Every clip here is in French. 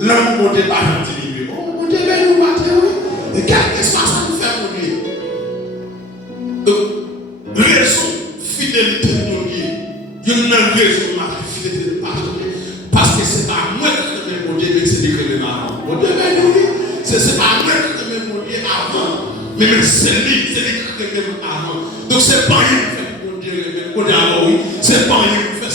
L'homme monte pas dans le Dieu. Oh, mon Dieu, mais nous battons, oui. Et quelle que soit ça nous fait, mon Dieu. Donc, raison, fidélité, mon Dieu. Il y a une raison, ma fidélité de pardonner. Parce que c'est pas moi qui ai mon Dieu, mais c'est lui qui est avant. Mon Dieu, mais oui. C'est pas moi qui ai mon Dieu avant. Mais c'est lui qui est avant. Donc, c'est pas lui qui fait mon Dieu, mon Dieu avant, oui. C'est pas lui qui fait,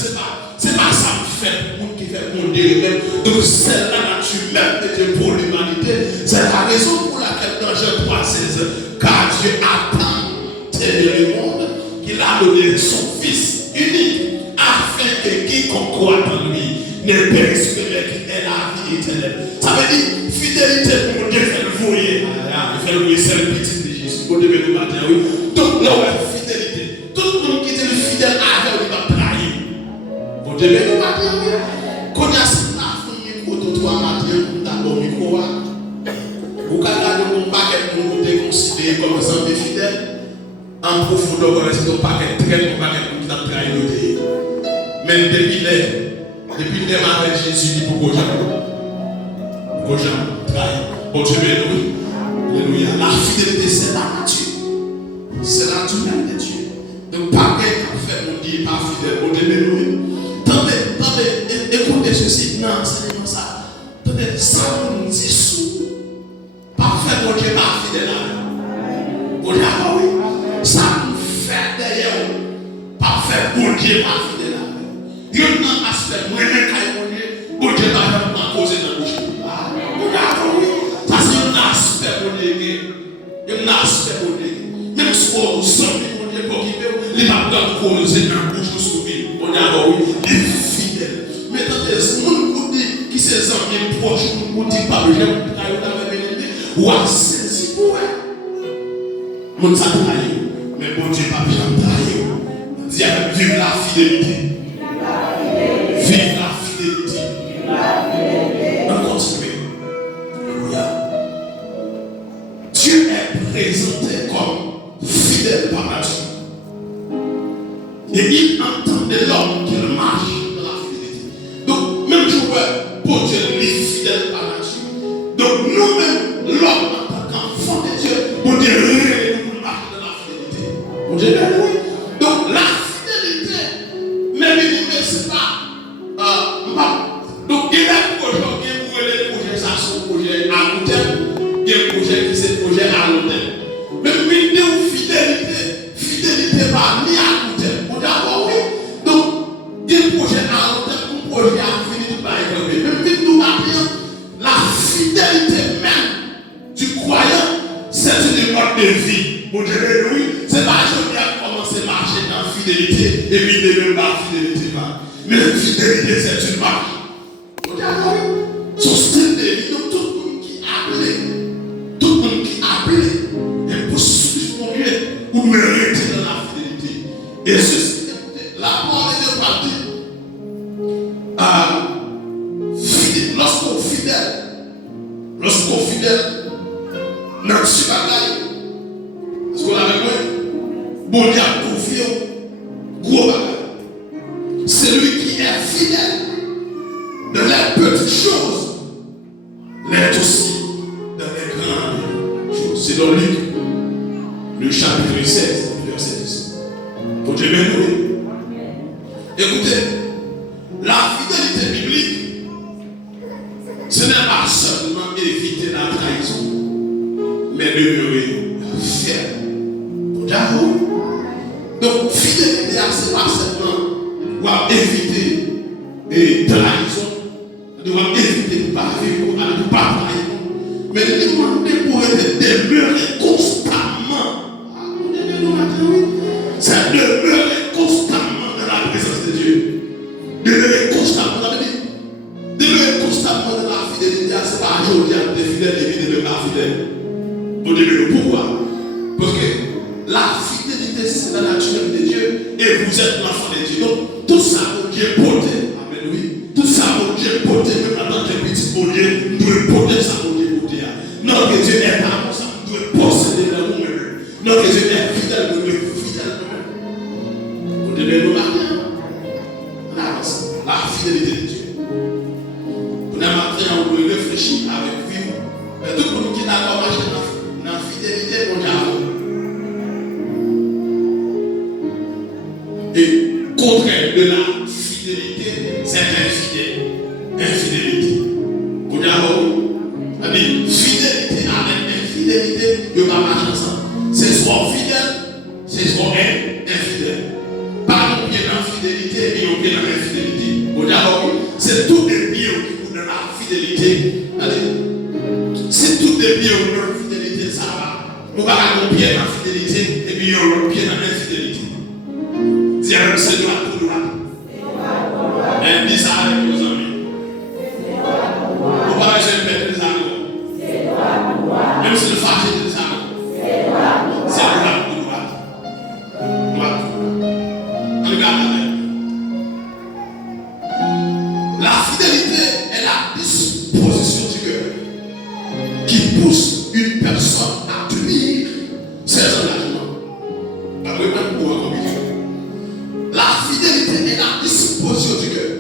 c'est pas ça qui fait pour qui fait mon Dieu même. Donc, c'est la nature même de Dieu pour l'humanité. C'est la raison pour laquelle dans Jean 3,16, car Dieu a tant aimé le monde qu'il a donné son Fils unique afin que quiconque croit en lui ne périsse mais qu'il ait la vie éternelle. Ça veut dire fidélité pour mon Dieu fait le voyer. Il fait le voyer, c'est le petit de Jésus. Pour devez nous matin, oui. Donc là, ouais, fidélité. Tout le monde qui était fidèle avec lui va trahir. Pour devez nous matin, oui. Quand il y a ce micro de toi matin, d'abord micro, vous regardez mon paquet pour vous déconsidérer comme un homme fidèle. En profondeur, vous restez au paquet très bon paquet pour vous trahir. Mais depuis les matins, Jésus dit pour vos gens trahir. Bon Dieu, alléluia. La fidélité, c'est la nature. C'est la nature même de Dieu. Donc, pas quelqu'un fait mon Dieu, pas fidèle. Bon Dieu, alléluia. Attendez, écoutez ceci. Non, c'est pas ça. Attendez, ça nous dit sous. Pas fait mon Dieu, pas fidèle. Bon Dieu, oui. Ça nous fait derrière. Pas fait mon Dieu, pas fidèle. Il y a un aspect, moi-même, quand mon Dieu, bon Dieu, pas causer dans le bouche. Ça, c'est un aspect, mon Dieu. Un aspect, mon Dieu. Même si on sent mon Dieu, pour qu'il les pas dans causer dans le bouche, mon Dieu, oui, il est fidèle. Mais attendez, ce monde qui s'est amis proches, on dit pas le j'aime, ou à saisir pour elle. Mon ça trahit, mais bon Dieu, pas bien trahir. Dis avec vive la fidélité. Vive la fidélité. On continue. Alléluia. Dieu est présenté comme fidèle par nature. Et il entend de l'homme qu'il marche dans la fidélité. Donc, même joueur, pour Dieu, il est fidèle par nature. Donc, nous-mêmes, l'homme, en tant qu'enfant de Dieu, pour Dieu, nous marche dans la fidélité. Pour Dieu, oui. Donc, la fidélité, même il ne sait pas. Donc, il y a un projet qui est pour les projets, ça, son projet à long terme. Il y a un projet qui c'est projet à long terme. Mais il y a une fidélité pas ni à long terme. D'accord, oui. Donc, il y a un projet à long terme, un projet à finir par exemple. Même si nous appelons la fidélité même du croyant, c'est une mode de vie. Mon Dieu, oui. C'est pas je viens commencer à marcher dans la fidélité et puis de même la fidélité pas. Mais la fidélité, c'est une marche. Mon Dieu, oui. Son style de vie, donc tout le monde qui appelé, est pour suivre mon Dieu ou mériter dans la fidélité. Et ceci, la parole de Dieu partit. Lorsqu'on fidèle, notre bagaille, est-ce qu'on a besoin? Bon Dieu a confié au gros bagaille. Celui qui est fidèle dans les petites choses, l'est aussi dans les grandes choses. C'est dans Luc, le chapitre 16, verset 10. Pour Dieu béni. Écoutez, la fidélité biblique, ce n'est pas seulement éviter la trahison, mais demeurer fier. Pour Dieu. Donc, fidélité, c'est pas seulement éviter et trahison, nous devons éviter de ne pas vivre, de ne pas trahir, mais de demander pour demeurer constamment. C'est demeurer constamment dans la présence de Dieu. Demeurer constamment, demeurer constamment dans la fidélité. C'est pas aujourd'hui à être fidèle et puis de ne pas fidèle. Pour demeurer pourquoi? Parce que la fidélité, c'est la nature de Dieu et vous êtes l'enfant de Dieu. Donc, tout ça, Dieu porté. Amen, oui. Tout ça, Dieu porté, même en tant que petit Dieu, nous devons porter ça, Dieu porté. Non, que Dieu est amour, ça, nous devons posséder l'amour même. Non, que Dieu est fidèle, nous devons être fidèles nous-mêmes. Vous devez nous marier. On avance. La fidélité de Dieu. Vous n'avez pas on peut réfléchir avec vous. Mais tout le monde qui n'a pas marché dans la fidélité, mon diable. Et contraire de la fidélité, c'est infidèle. Infidélité. Mon diable. Fidélité avec infidélité, il ne va pas marcher ensemble. C'est soit fidèle, c'est soit infidèle. Pas non pied dans la fidélité et non pied dans l'infidélité. Mon diable. C'est tout des pieds qui dans la fidélité. C'est tout des pieds dans la fidélité, ça va. Nous avons un pied dans la fidélité et puis un pied dans l'infidélité. Dire c'est droit pour droit. Et dis ça avec nos amis. Vous parlez de mettre des amis. Même si le fâché des amis. C'est droit pour droit. Droit pour droit. Regarde. La fidélité est la disposition du cœur qui pousse une personne à tenir ses engagements. La fidélité est la disposition du cœur.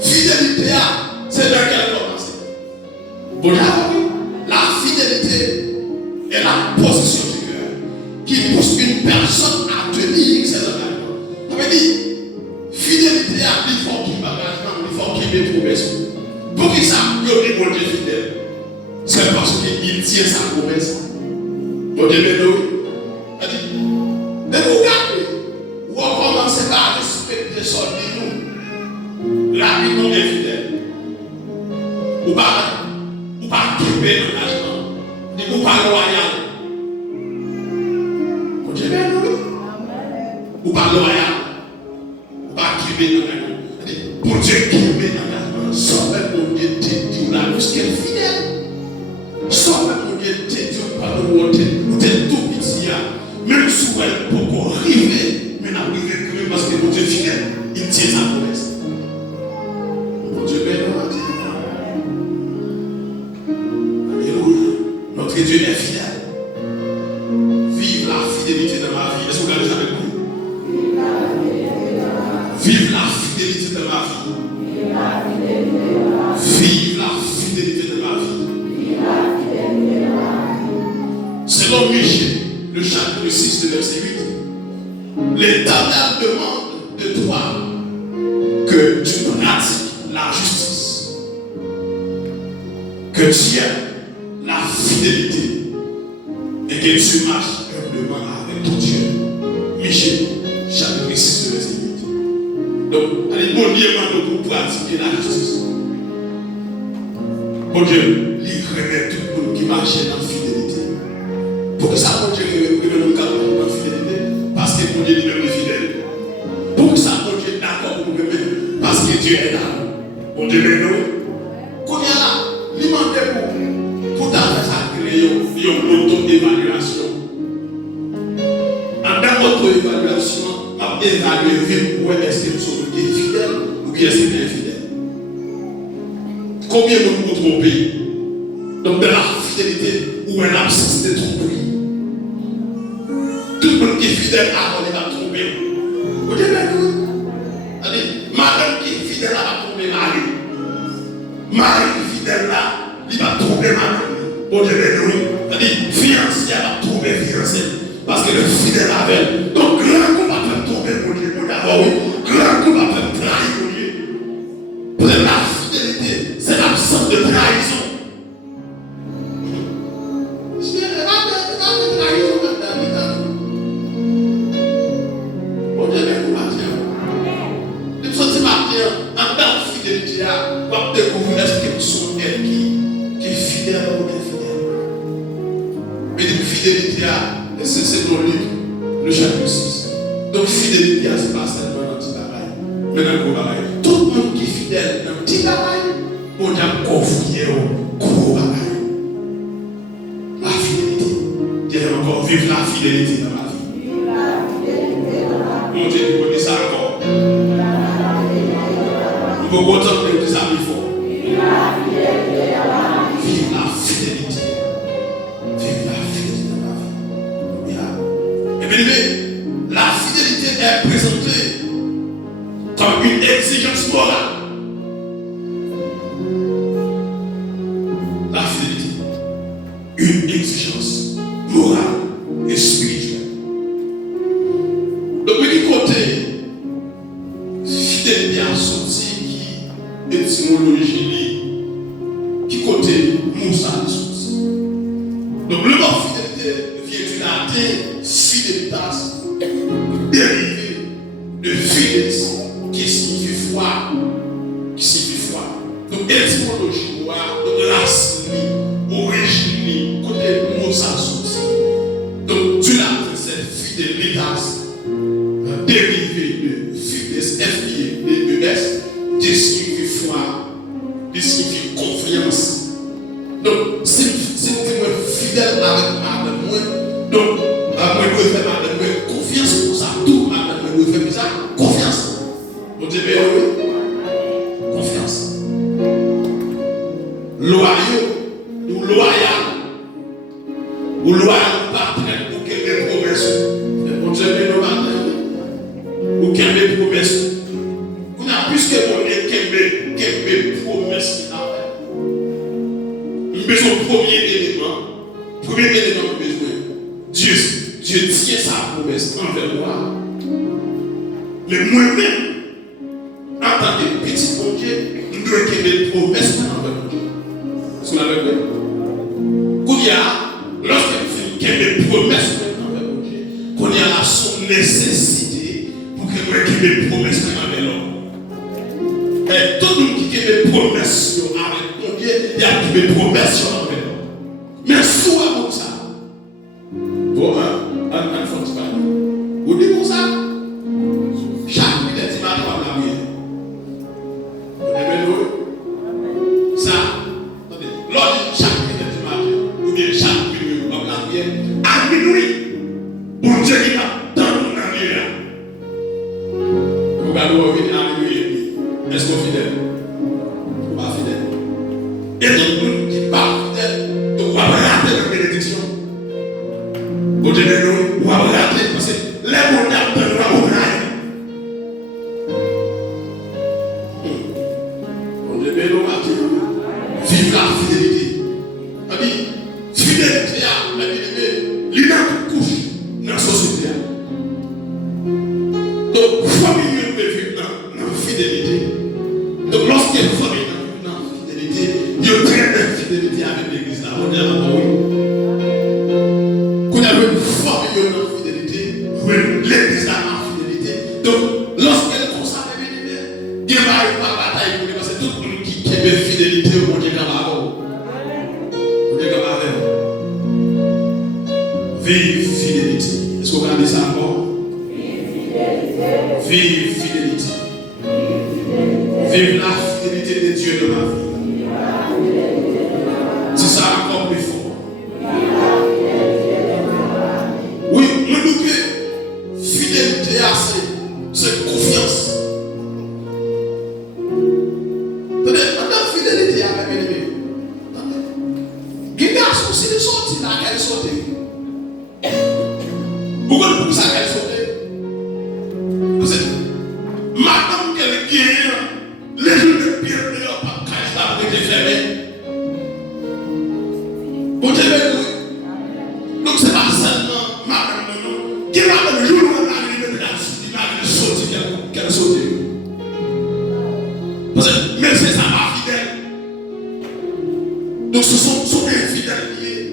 Fidélité, c'est là qu'elle commence. Bon, la fidélité est la position du cœur qui pousse une personne à tenir ses engagements. Ça veut dire, fidélité a plus fort qu'il engagement, plus fort qu'il met promesse. Pour qui ça, il est bon Dieu fidèle. C'est parce qu'il tient sa promesse. Bon Dieu, mais vous regardez, vous commencez par respecter son nous. Rapidement bien fidèle. Ou pas quitter l'engagement. Ou pas loyal. Bon Dieu, mais ou pas loyal. Ou pas quitter l'engagement. Pour Dieu qui met l'engagement, sans même mon Dieu te dit là, puisqu'elle est fidèle. Sans même mon Dieu te dit pas de monter, ou t'es tout petit. Même si elle peut arriver, mais n'a arrivé que parce que mon Dieu est fidèle, il tient sa promesse. Mon Dieu béni. Alléluia. Notre Dieu est fidèle. Vive la fidélité dans ma vie. Est-ce que vous regardez ça avec moi? Vive la fidélité dans ma vie. Vive la fidélité de ma vie. Selon Michée, le chapitre 6, le verset 8, l'Éternel demande de toi que tu pratiques la justice, que tu aies la fidélité et que tu marches humblement avec ton Dieu. Michée, chapitre 6, le verset 8. Donc, allez, bon Dieu, pour pratiquer la justice. Bon Dieu, il remet tout le monde qui marchait dans la fidélité. Pour que ça, bon Dieu, remet le cadre dans la fidélité, parce que bon Dieu lui-même est fidèle. Pour que ça, bon Dieu est d'accord pour nous, parce que Dieu est là. Bon Dieu est nous. Qu'on y a là, il demande pour t'avoir ça, créer une auto-évaluation. En dans notre évaluation, on va évaluer où est-ce que nous sommes fidèles ou qui est-ce qui est infidèle. Combien de nous trompés? Donc, de la fidélité ou un absence de tromperie. Tout le monde qui est fidèle à on va tromper. Vous dites, allez, madame qui est fidèle à tromper Marie. Marie qui est fidèle là, il va tromper madame. Vous dites, allez, fiancé, elle va tromper fiancé. Parce que le fidèle avec. Donc, grand coup va faire tromper mon Dieu. Grand coup va faire trahir mon Dieu. Pour la fidélité, c'est l'absence de trahison. C'est dans le livre, le chapitre 6. Donc, fidélité, c'est pas seulement dans le petit travail, mais dans le gros travail. Tout le monde qui est fidèle dans le petit travail, on a confié au gros travail. La fidélité. Dieu encore, vive la fidélité dans ma vie. Mon Dieu, vous dites ça encore. Nous pouvons entendre que ça plus fort. Vive la fidélité. Vive la fidélité. La fidélité est présentée comme une exigence morale. étymologie qui côté Moussa. Donc le mot fidélité vient du latin fidelitas, dérivé de fidelis, qui signifie foi. Donc étymologie, donc racine, origine, côté Moussa. Donc du latin c'est fidelitas, dérivé de fides, F-I-D-E-S, qui signifie foi, qui signifie confiance. Donc, si tu es fidèle avec madame, donc, moi, je fais madame, confiance pour ça, tout madame, je fais ça, confiance. Vous dites, oui, confiance. Loyal, ou loyal, partenaire, ou quelle promesse. Vous dites, ou quelle promesse. Puisque on est quelle promesse qu'il a fait. Nous besoin premier élément besoin. Dieu tient sa promesse envers moi. Mais moi-même, en tant que petit bon Dieu, nous devons quelle promesse envers Dieu. Est-ce que vous l'avez vu? Lorsqu'il fait quelle promesse envers Dieu, qu'on y a la son nécessité pour que nous ayons des promesses envers l'homme. Et tout le monde qui a des promesses avec mon Dieu, il y a des promesses avec nous. Mais souvent comme ça. Bon, un faut se parler. Vous dites comme ça? Chaque minute, il va avoir la vie. Vous aimez ça? Lors de chaque minute du matin, ou bien chaque minute, on va la vie. À minuit, bon Dieu, il va dans mon avis. Vous allez voir, à minuit. Est-ce qu'on est fidèle? On n'est pas fidèle. Et tout le monde qui n'est pas fidèle, donc on va rater la bénédiction. Vous dites, on va rater parce que les mondes attendent la montagne. On dit, mais nous va vive la fidélité. On dit, fidélité, il y a une couche dans la société. Donc, famille peut vivre dans la fidélité. Donc, lorsqu'il y a une famille dans la fidélité, il y a une très belle fidélité avec l'église. Là, on dit alors, oui. Quand il y a une famille dans la fidélité, l'église dans la fidélité. Donc, lorsqu'elle est consacrée, il y a une bataille pour lui, parce que tout le monde qui aime la fidélité, on dit comme avant. On dit comme avant. Vive fidélité. Est-ce qu'on regarde ça encore? Vive fidélité. Vive la fidélité de Dieu dans ma vie. C'est ça encore plus fort. Oui, nous nous que fidélité, c'est confiance. Attendez, fidélité avec mes ennemis. Attendez. Garçon, si les sorties là, qu'elle sortent. Pourquoi pour ça qu'elle sortent? Parce que madame qu'elle guérit, les jours de pierre ne l'ont pas caché là pour être fermé. Vous avez donc c'est pas seulement madame non. Qui va le jour où on arrive de la sortie qu'elle saute. Parce que même si ça va fidèle. Donc ce sont infidèles liés.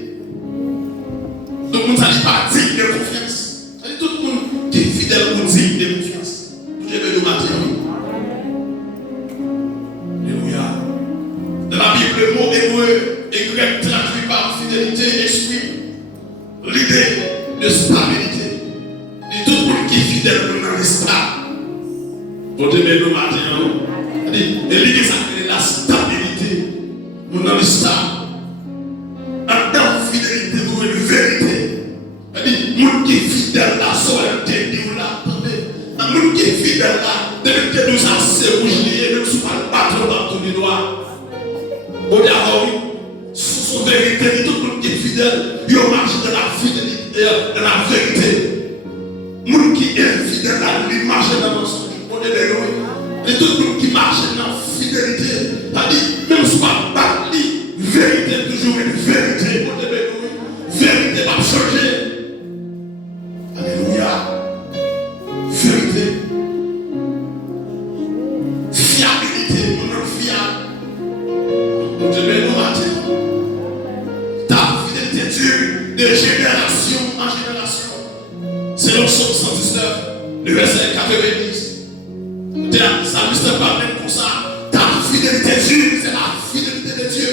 Donc on ne s'agit pas digne de confiance. C'est-à-dire tout le monde qui est fidèle ou digne de confiance. Je vais nous mater. Alléluia. Dans la Bible, le mot hébreu et grec traduit par fidélité exprime l'idée de stabilité. De tout le monde qui est fidèle dans l'histoire. Pour te mettre nous mater. Et l'idée s'appelle la stabilité. Dans l'histoire. En tant que fidélité, vous une vérité. C'est-à-dire, monde qui est fidèle à la souveraineté, vous l'attendez. Un monde qui est fidèle là, dès que nous sommes serrés, nous ne sommes pas battus dans tous les doigts. Vous dites, sous vérité, tout le monde qui est fidèle, il marche dans la fidélité, dans la vérité. Le monde qui est fidèle là, il marche dans le mensonge. On est des et tout le monde qui marche dans la fidélité, c'est-à-dire, même si on ne pas vérité, toujours une vérité. On est des vérité va changer. Alléluia. Vérité. Fiabilité. On a fiabilité. génération en génération. C'est le psaume 119, le verset 90. Le psalmiste parle même pour ça. Ta fidélité Dieu, c'est la fidélité de Dieu.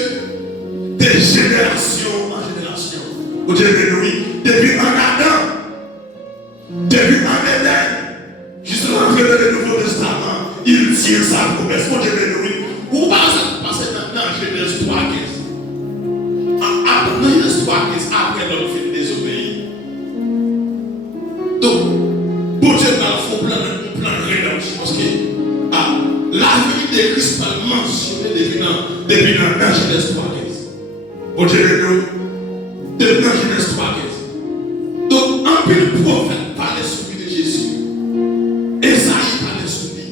De génération en génération. Oh Dieu béni, depuis un Adam, depuis un Éden, justement dans le Nouveau Testament, il tient sa promesse. Oh Dieu béni, ou pas ça passer maintenant en Genèse 3, 15. Dans Genèse 3, 15, après l'homme fait désobéir. Donc, bon Dieu va faire un plan de rédemption. Parce que la vie de Christ va mentionner depuis dans Genèse 3, 15. Bon Dieu béni, depuis dans Genèse 3, 15. Donc, un peu le prophète parlait sur lui de Jésus. Esaïe parlait sur lui.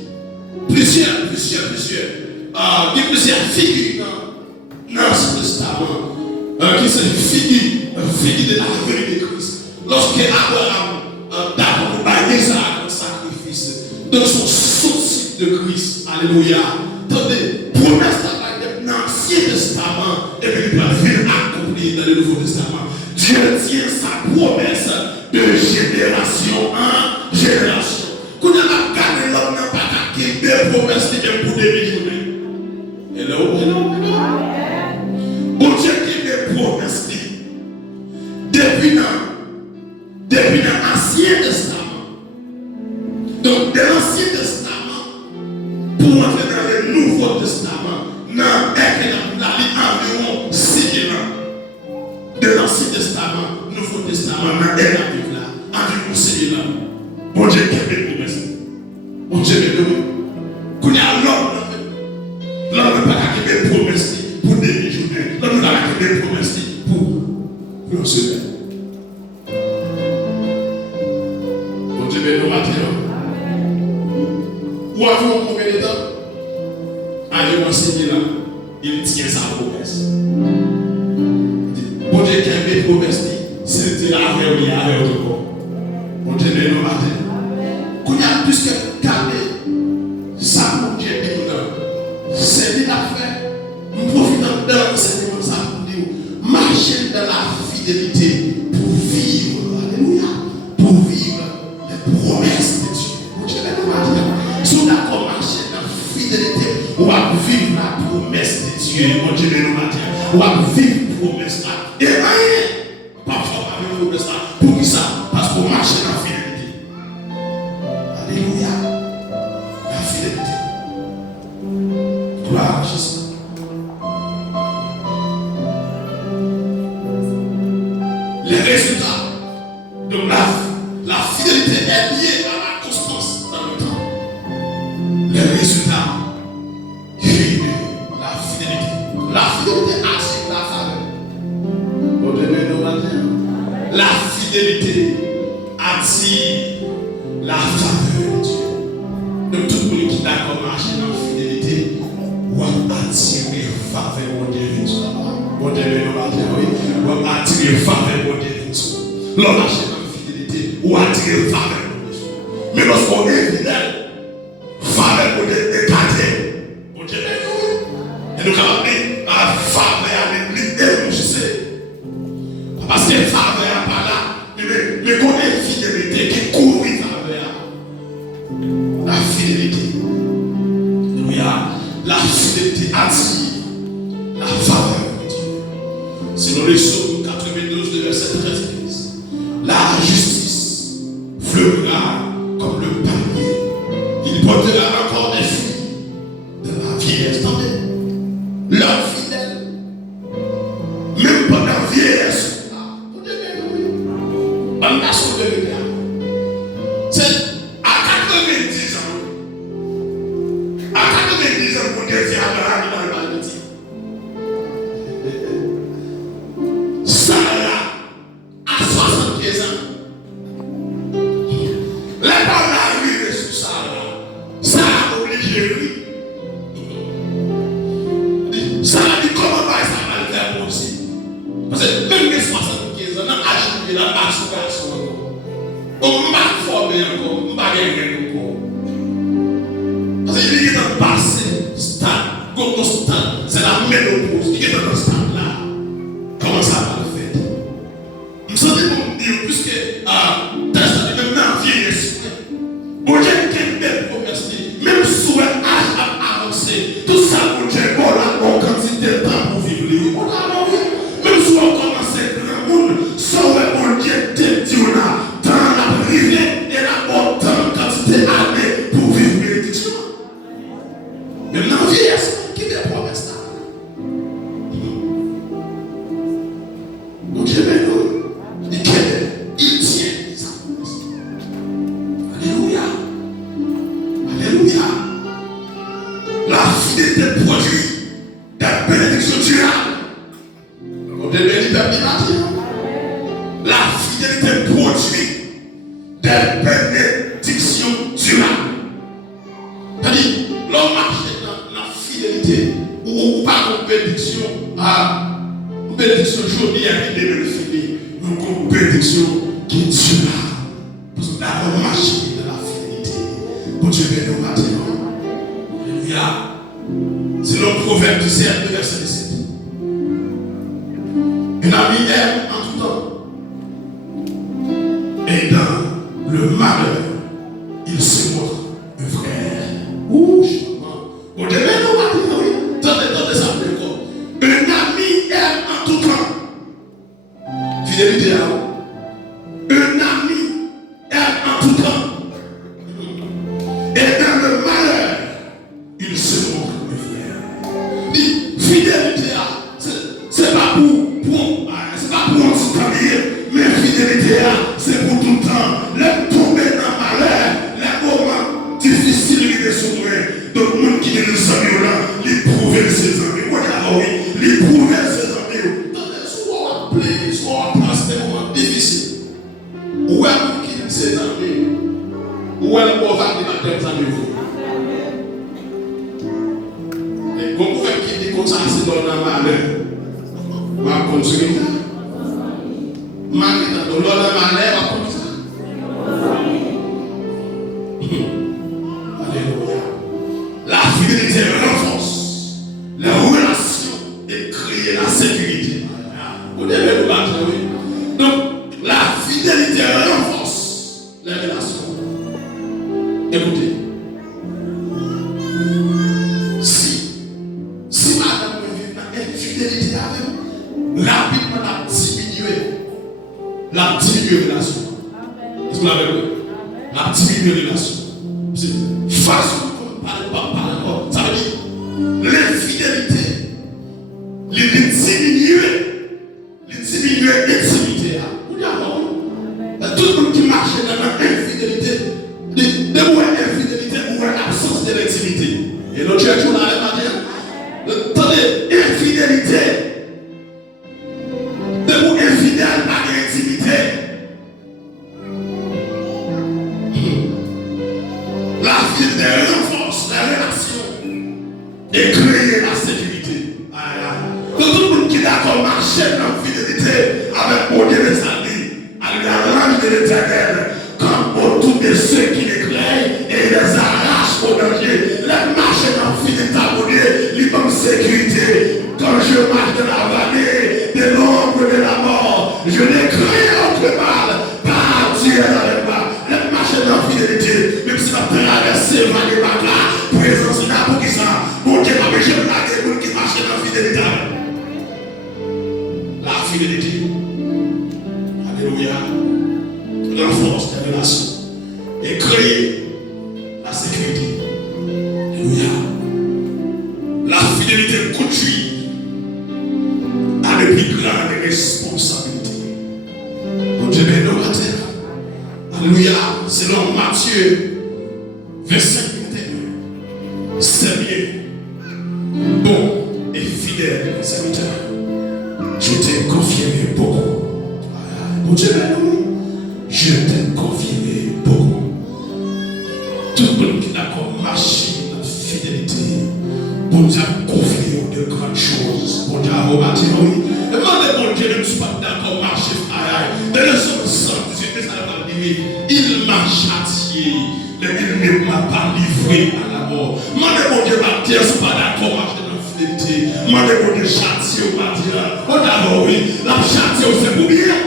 Plusieurs. Il y a plusieurs figures dans l'Ancien Testament qui sont figures de la venue de Christ. Lorsque Abraham d'abord baillé ça comme sacrifice, donc son souci de Christ. Alléluia. Attendez, promesse dans l'Ancien Testament et puis il va venir accomplir dans le Nouveau Testament. Dieu tient sa promesse de génération en génération. Quand on a gagné l'homme n'a pas gagné des promesses qui viennent pour des journées. Hello. Bon Dieu qui des promesses depuis l'Ancien Testament. Donc de l'Ancien Testament pour entrer dans le Nouveau Testament, la vie environ 6 ans. De l'Ancien Testament, Nouveau Testament, dans la vie là, environ 6 ans. Bon Dieu qui des promesses. Bon Dieu qui qu'on y a l'homme n'a pas qu'à des promesses pour des journées. L'homme n'a pas qu'à des promesses pour un semaine. Bon Dieu béni, matin. Où avons-nous combien de temps? Allez, enseigner là. Il tient sa promesse. Bon Dieu qui a des promesses, c'est la vraie avec tout le monde. Bon Dieu béni, matin. Qu'on y a plus que garder ça, mon Dieu béni. C'est lui la fait. Nous profitons de l'enseignement de ça pour dire marcher dans la fidélité pour vivre. Alléluia. Pour vivre les promesses de Dieu. Mon Dieu béni, matin. Si on a d'accord marcher dans la fidélité, on va vivre la promesse de Dieu. Mon Dieu béni, matin. On va vivre la promesse là. Et rien. Parfois, on va vivre la promesse là. Pour qui ça? Parce qu'on marche dans la fidélité. Alléluia. La fidélité. Gloire à Jésus. Les résultats. Donc la fidélité est liée à la constance dans le temps. Les résultats. La fidélité. La fidélité attire la faveur. La fidélité attire la faveur de Dieu. Donc tout le monde qui est d'accord marcher dans la fidélité ou attirer faveur de Dieu. Bon Dieu, ou attirer faveur de Dieu. L'homme marche dans la fidélité ou attirer faveur de Dieu. Mais lorsqu'on est fidèle, faveur de Dieu est écartée. Bon Dieu, et nous avons dit la faveur avec lui et je sais. Parce que faveur n'est pas là. Mais qu'on ait fidélité qui court faveur. La fidélité. La fidélité attire la faveur de Dieu. Selon les psaumes 92, le verset 13 et 15. La justice fleurira comme le palmier. Il portera encore des fruits de la vieillesse. Attendez. L'homme fidèle, même pendant la vieillesse, on a sauvé le gars. C'est à 90 ans. À 90 ans, pour Dieu, c'est Abraham dans le paradis. Sarah, à 75 ans. Les parents arrivent sur Sarah. Sarah oblige lui. Sarah dit comment ça va le faire aussi. Parce que même les 75 ans, on a acheté la base sur garçon. On m'a formé encore, on m'a gagné encore. Parce qu'il est dans le passé, stade, c'est la ménopause. Il est dans le stade là. Comment ça va le faire? bénédiction durable. On te bénit, la fidélité produit des bénédictions durables. C'est-à-dire, l'homme marche dans la fidélité ou pas une bénédiction une bénédiction jolie avec des bénéfices, une bénédiction qui est durable. Parce que là, on marche dans la fidélité. Bon Dieu béni au matin. Alléluia. C'est le proverbe du 7, verset 17. Un ami aime en tout temps. Et dans le malheur, il se montre un frère. Ouh, bon Dieu béni au matin. Oui. Tendez ça encore. Un ami aime en tout temps. Fidélité à vous. Un ami aime en tout temps. Et dans le malheur, il se montre un frère. Dit, fidélité à, c'est pas pour un petit temps, mais fidélité à, c'est pour tout le temps. Les tomber dans le malheur, les moments difficiles qui sont souffrent. Donc, le monde qui est dans ce là, l'éprouver ses amis. Oui, l'éprouver ses amis. Soit on plaît, soit on passe des moments difficiles. Où est-ce qu'il y a ses amis? Où est-ce qu'on va dire à tes amis? Et comme vous faites qui dit comme ça, c'est dans le malheur. On va construire ça. Malheur, dans le malheur, on va construire ça. Alléluia. La fidélité renforce les relations et crée la sécurité. Vous devez vous battre, oui. Donc, la fidélité renforce les relations. Écoutez. Si madame vit dans l'infidélité avec vous, rapidement la diminuer relation. Est-ce que vous l'avez vu? La diminuer relation. Façon qu'on parle pas, ça veut dire l'infidélité, les diminuer l'intimité. Vous dites, tout le monde qui marche dans l'infidélité, de voir l'infidélité ou l'absence de l'intimité. Et notre church, on a pas dire, attendez, infidélité, de vous infidèle à l'intimité. La fidélité renforce la relation et crée la sécurité. Tout le monde qui est d'accord marcher dans la fidélité avec mon Dieu de sa vie, à la langue de l'Éternel, comme autour de ceux qui les créent et les arrachent au danger. Les marcher dans la fidélité à mon Dieu, ils ont sécurité. Quand je marche dans la vallée de l'ombre de la mort, je n'ai craint aucun mal, car Dieu est avec moi. Les marcher dans la fidélité, même si la traversée va les bagarres, présence là pour qui ça, mon Dieu m'a péché de la guerre qui marche dans la fidélité. La fidélité. Alléluia. Renforce les relations et crée la sécurité. Alléluia. La fidélité conduit à de plus grandes responsabilités. Mon Dieu béni au matin. Alléluia. Selon Matthieu 25, 21. C'est bien, bon et fidèle serviteur. Je t'ai confirmé beaucoup. Mon Dieu béni. Je t'ai confirmé beaucoup. Tout le monde qui n'a pas marché dans la fidélité, bon Dieu a confié de grandes choses. Bon Dieu a rebattu. Demandez bon Dieu, je ne suis pas d'accord marcher. Dans le sens ça va dire, il m'a châtié. Il ne m'a pas livré à la mort. Demandez bon Dieu, ma terre, je ne suis pas d'accord marcher dans la fidélité. Demandez bon Dieu, châtier, ma terre. Bon d'accord, oui, la châtier, c'est pour bien.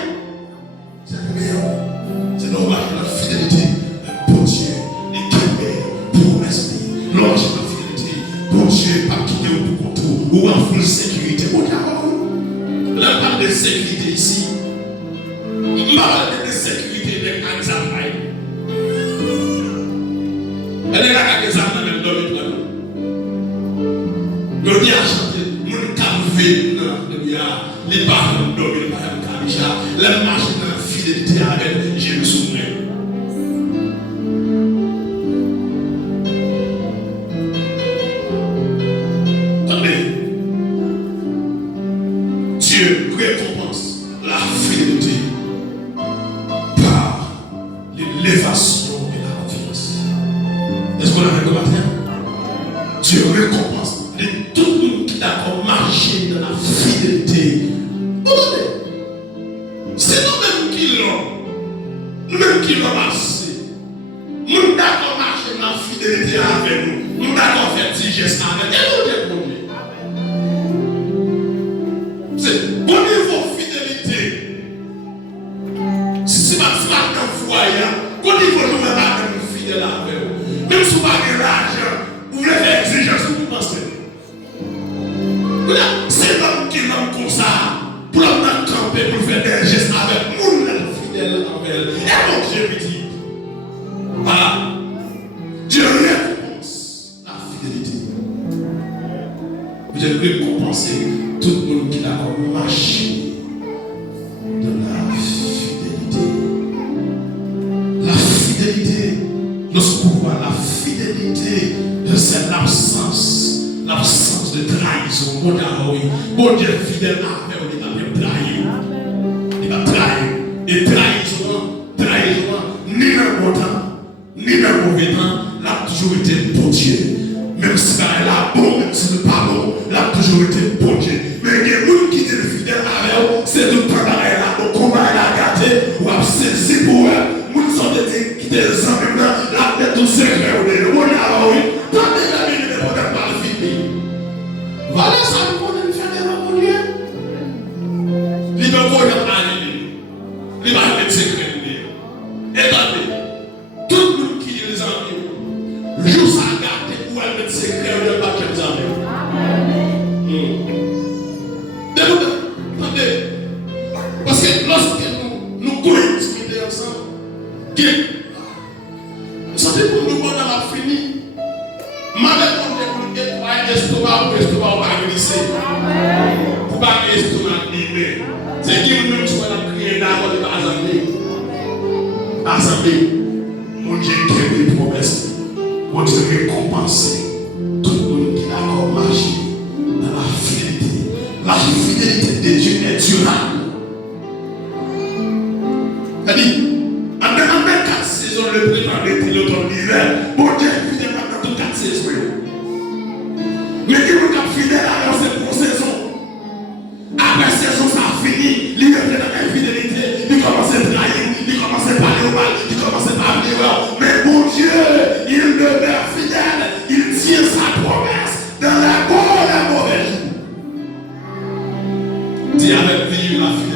C'est pour bien. C'est normal que la fidélité, bon Dieu, les calmer pour l'esprit. Lorsque la fidélité, bon Dieu, pas quitter au contour ou en full sécurité. Bon d'accord. La part de sécurité ici, ma part de sécurité de Anzamay. Elle est là avec les âmes dans le domaine. Le bien chanté, mon calvé, les parents de l'homme, la marche dans la fidélité avec Jésus. C'est l'homme qui l'aime comme ça. Pour l'homme camper, pour faire des gestes avec nous, fidèle envers elle. Et mon Dieu lui dit, voilà, Dieu récompense la fidélité. Dieu récompense tout le monde qui a marché de la fidélité. La fidélité, lorsqu'on voit la fidélité, c'est l'absence de trahison. Bon Dieu fidèle avec on est bien trahi. Il va trahir. Et trahison, ni dans le bon temps, ni dans le mauvais temps, l'a toujours été bon Dieu. Même si elle a bon, même si le pas bon, l'a toujours été bon Dieu. Mais il y a des gens qui étaient fidèles avec elle, c'est de pendant elle a au combat, elle a gâté, ou a saisi pour elle. Nous sommes des qui étaient les hommes maintenant, la tête au secret, on est le bon avant, oui. Tant que la vie ne peut pas le filmer. Voilà ça, nous pouvons faire des moments de Dieu. Il ne peut pas aller. Il va être secret. Et attendez, tout le monde qui est les amis, juste à garder où elle met secret, elle ne va pas les amis. Attendez, parce que lorsque nous coïncidons ensemble, vous savez pour nous voir dans la finie, madame on est pour être estomac ou estomac va glisser. Pour pas que l'estomac limé. C'est qui nous même soit la prière d'abord de Azamé. Azamé, mon Dieu qui est une promesse, mon Dieu récompense tout le monde qui a encore marché dans la fidélité. La fidélité de Dieu est durable. C'est-à-dire, en même 4 saisons, le printemps, l'été, l'automne, l'hiver, mon Dieu est fidèle dans toutes 4 saisons. Mais qui nous a fidèle à cette saison? Après saison, ça a fini, il est dans la fidélité, il commence à trahir, il commence à parler au mal, il commence à parler au mal. Mais mon Dieu, il demeure fidèle, il tient sa promesse dans la bonne et la mauvaise. Dis avec lui la fidélité.